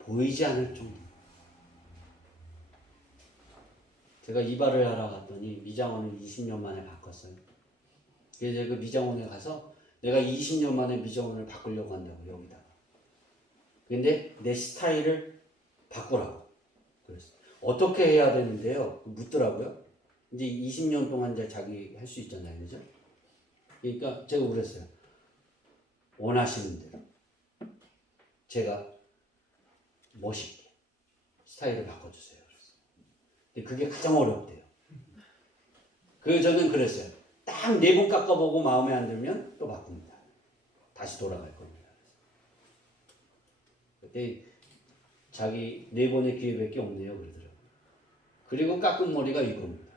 보이지 않을 정도. 제가 이발을 하러 갔더니 미장원을 20년 만에 바꿨어요. 그래서 그 미장원에 가서 내가 20년 만에 미장원을 바꾸려고 한다고 여기다가. 근데 내 스타일을 바꾸라고 그랬어요. 어떻게 해야 되는데요? 묻더라고요. 이제 20년 동안 이제 자기 할 수 있잖아요, 그죠? 그러니까 제가 그랬어요. 원하시는 대로 제가 멋있게 스타일을 바꿔주세요. 근데 그게 가장 어렵대요. 그래서 저는 그랬어요. 딱 4번 깎아보고 마음에 안 들면 또 바꿉니다. 다시 돌아갈 겁니다. 그때 자기 4번의 기회밖에 없네요, 그러더라고요. 그리고 깎은 머리가 이겁니다.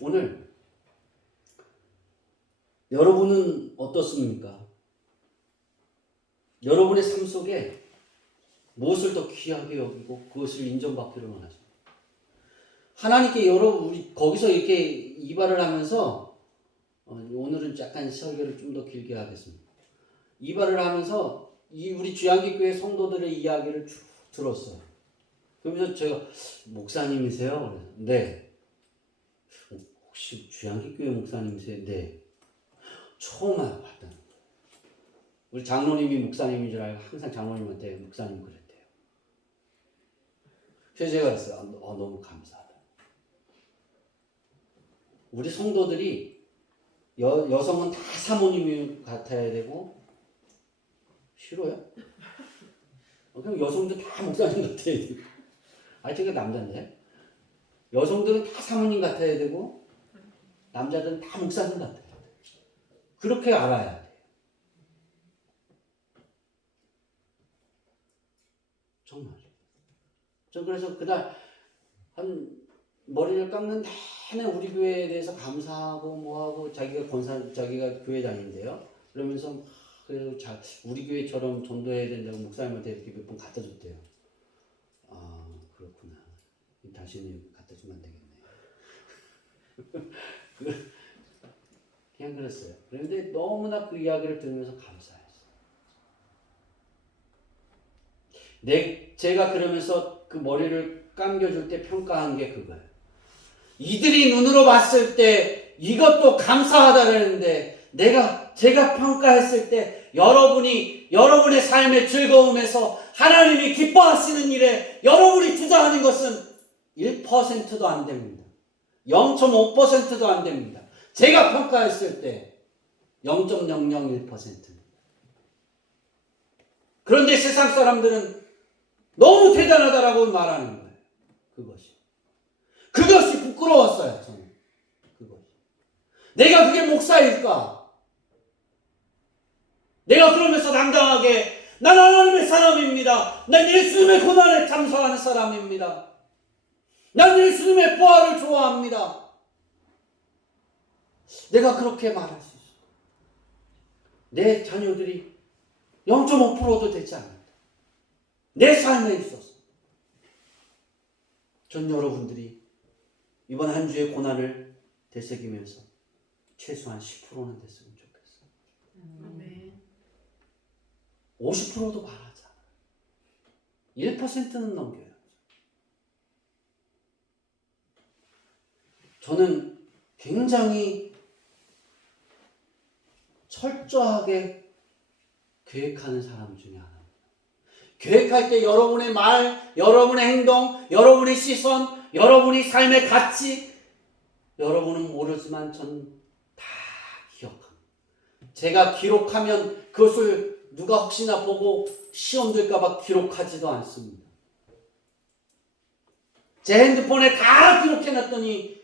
오늘 여러분은 어떻습니까? 여러분의 삶 속에 무엇을 더 귀하게 여기고 그것을 인정받기를 원하십니까? 하나님께 우리 거기서 이렇게 이발을 하면서 오늘은 약간 설교를 좀 더 길게 하겠습니다. 이발을 하면서 우리 주양기교회 성도들의 이야기를 쭉 들었어요. 그러면서 제가 목사님이세요? 그래서, 네. 혹시 주양기교회 목사님이세요? 네. 처음 봤다는 거예요. 우리 장로님이 목사님인 줄 알고 항상 장로님한테 목사님 그랬대요. 그래서 제가 그랬어요. 너무 감사하다. 우리 성도들이 여성은 다 사모님이 같아야 되고 싫어요? 그럼 여성도 다 목사님 같아야 되고. 제가 남자인데 여성들은 다 사모님 같아야 되고 남자들은 다 목사님 같아야 돼요. 그렇게 알아야 돼요. 정말. 저 그래서 그날 머리를 깎는 내내 우리 교회에 대해서 감사하고 뭐하고 자기가 교회장인데요. 그러면서 그래서 우리 교회처럼 전도해야 된다고 목사님한테 이렇게 몇 번 갖다 줬대요. 그렇구나. 다시는 갖다 주면 안 되겠네요. 그냥 그랬어요. 그런데 너무나 그 이야기를 들으면서 감사했어요. 제가 그러면서 그 머리를 감겨줄 때 평가한 게 그거예요. 이들이 눈으로 봤을 때 이것도 감사하다 그랬는데 제가 평가했을 때 여러분의 삶의 즐거움에서 하나님이 기뻐하시는 일에 여러분이 투자하는 것은 1%도 안 됩니다. 0.5%도 안 됩니다. 제가 평가했을 때 0.001%입니다. 그런데 세상 사람들은 너무 대단하다라고 말하는 거예요. 그것이 부끄러웠어요. 저는 그것이. 내가 그게 목사일까? 내가 그러면서 당당하게 난 하나님의 사람입니다. 난 예수님의 고난에 참석하는 사람입니다. 난 예수님의 부활을 좋아합니다. 내가 그렇게 말할 수 있어. 내 자녀들이 0.5%도 되지 않는다. 내 삶에 있어서. 전 여러분들이 이번 한 주의 고난을 되새기면서 최소한 10%는 됐으면 좋겠어요. 아멘. 50%도 말하자. 1%는 넘겨요. 저는 굉장히 철저하게 계획하는 사람 중에 하나입니다. 계획할 때 여러분의 말, 여러분의 행동, 여러분의 시선, 여러분의 삶의 가치, 여러분은 모르지만 전 다 기억합니다. 제가 기록하면 그것을 누가 혹시나 보고 시험 들까봐 기록하지도 않습니다. 제 핸드폰에 다 기록해놨더니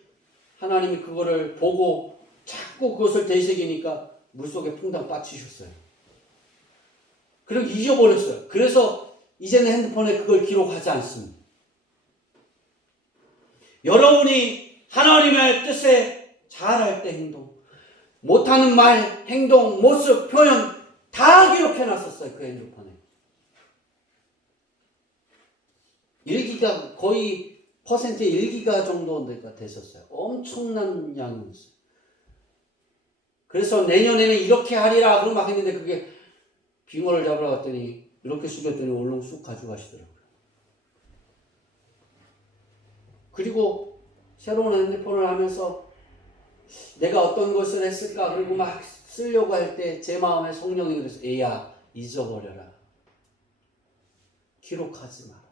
하나님이 그거를 보고 자꾸 그것을 되새기니까 물속에 퐁당 빠치셨어요. 그리고 잊어버렸어요. 그래서 이제는 핸드폰에 그걸 기록하지 않습니다. 여러분이 하나님의 뜻에 잘할 때 행동, 못하는 말, 행동, 모습, 표현 다 기록해놨었어요. 그 핸드폰에. 일기가 거의 퍼센트의 1기가 정도가 됐었어요. 엄청난 양이었어요. 그래서 내년에는 이렇게 하리라 그러고 막 했는데 그게 빙어를 잡으러 갔더니 이렇게 숙였더니 얼른 쑥 가져가시더라고요. 그리고 새로운 핸드폰을 하면서 내가 어떤 것을 했을까 그리고 막 쓰려고 할 때 제 마음에 성령이 그래서 애야 잊어버려라. 기록하지 마라.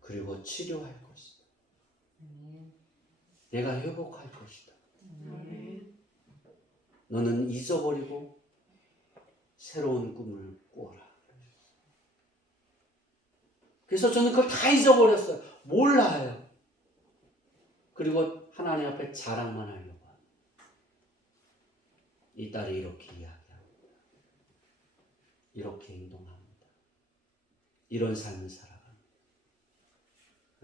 그리고 치료할 것이다. 내가 회복할 것이다. 너는 잊어버리고 새로운 꿈을 꾸어라. 그래서 저는 그걸 다 잊어버렸어요. 몰라요. 그리고 하나님 앞에 자랑만 하려고 합니다. 이 딸이 이렇게 이야기합니다. 이렇게 행동합니다. 이런 삶을 살아갑니다.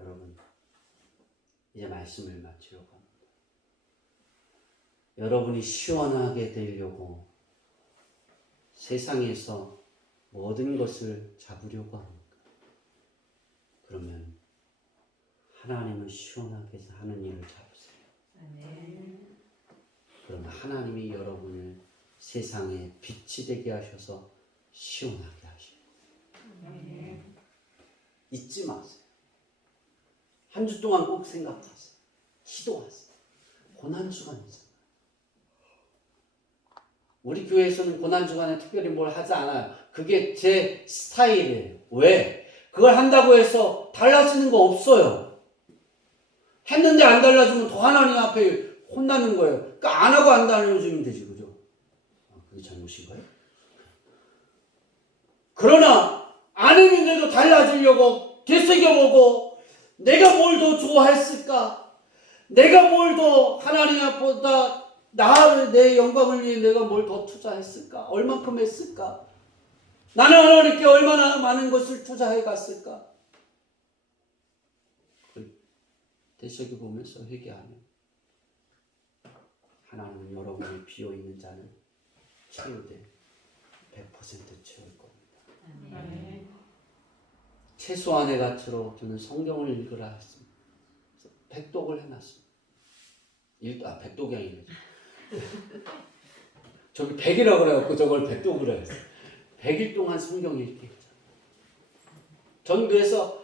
여러분, 이제 말씀을 마치려고 합니다. 여러분이 시원하게 되려고 세상에서 모든 것을 잡으려고 합니까? 그러면 하나님을 시원하게 하는 일을 잡으세요. 그러면 하나님이 여러분을 세상에 빛이 되게 하셔서 시원하게 하시고 잊지 마세요. 한 주 동안 꼭 생각하세요. 기도하세요. 고난주간이잖아요. 우리 교회에서는 고난주간에 특별히 뭘 하지 않아요. 그게 제 스타일이에요. 왜? 그걸 한다고 해서 달라지는 거 없어요. 했는데 안 달라지면 더 하나님 앞에 혼나는 거예요. 그러니까 안 하고 안 달라지면 되지, 그죠? 그게 잘못인가요? 그러나 안 했는데도 달라지려고 되새겨보고 내가 뭘 더 좋아했을까? 내가 뭘 더 하나님 앞보다 나를 내 영광을 위해 내가 뭘 더 투자했을까? 얼만큼 했을까? 나는 하나님께 얼마나 많은 것을 투자해 갔을까? 되새겨보면서 회개하면 하나님은 여러분이 비어있는 잔을 채우되 100% 채울 겁니다. 아멘. 최소한의 가치로 저는 성경을 읽으라 했습니다. 백독을 해놨습니다. 백독이 아니죠. 저기 100이라고 그래갖고 저걸 백독을 했어요. 100일 동안 성경 읽기 했죠. 전 그래서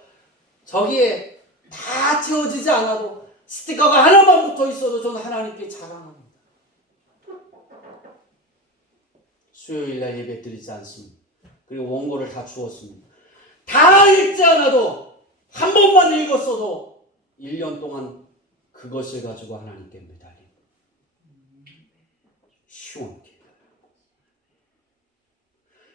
저기에 다 채워지지 않아도 스티커가 하나만 붙어 있어도 저는 하나님께 자랑합니다. 수요일날 예배 드리지 않습니다. 그리고 원고를 다 주었습니다. 다 읽지 않아도 한 번만 읽었어도 1년 동안 그것을 가지고 하나님께 매달리고 시원케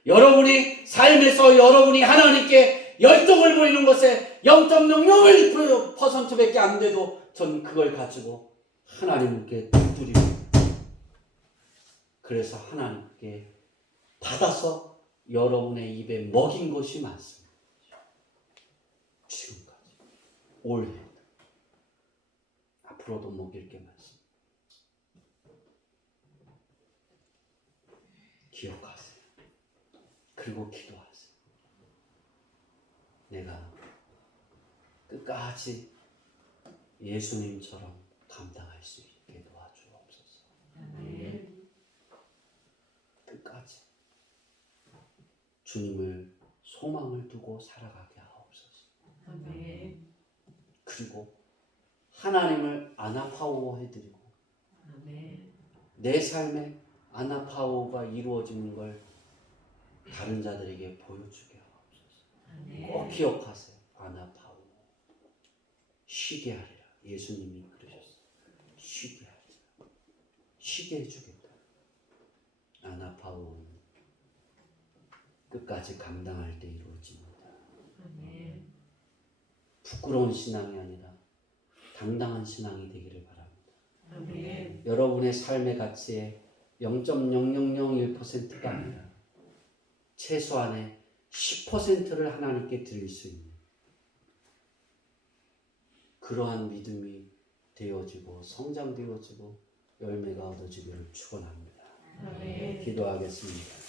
여러분이 삶에서 여러분이 하나님께 열정을 보이는 것에 0.001%밖에 안 돼도 전 그걸 가지고 하나님께 두드리고, 그래서 하나님께 받아서 여러분의 입에 먹인 것이 많습니다. 지금까지 올해 앞으로도 먹일 게 많습니다. 기억하세요. 그리고 기도하세요. 내가 끝까지 예수님처럼 감당할 수 있게 도와주옵소서. 아멘. 끝까지 주님을 소망을 두고 살아가게 하옵소서. 아멘. 그리고 하나님을 아나파오해드리고 아멘. 내 삶에 아나파오가 이루어지는 걸 다른 자들에게 보여주게 하옵소서. 꼭 아멘. 기억하세요. 아나파오. 쉬게 하리라. 예수님이 그러셨어요. 쉬게 하리라. 쉬게 해주겠다. 아나파오는 끝까지 감당할 때 이루어집니다. 아멘. 부끄러운 신앙이 아니라 당당한 신앙이 되기를 바랍니다. 아멘. 여러분의 삶의 가치의 0.0001%가 아니라 최소한의 10%를 하나님께 드릴 수 있는 그러한 믿음이 되어지고 성장되어지고 열매가 얻어지기를 축원합니다. 아멘. 기도하겠습니다.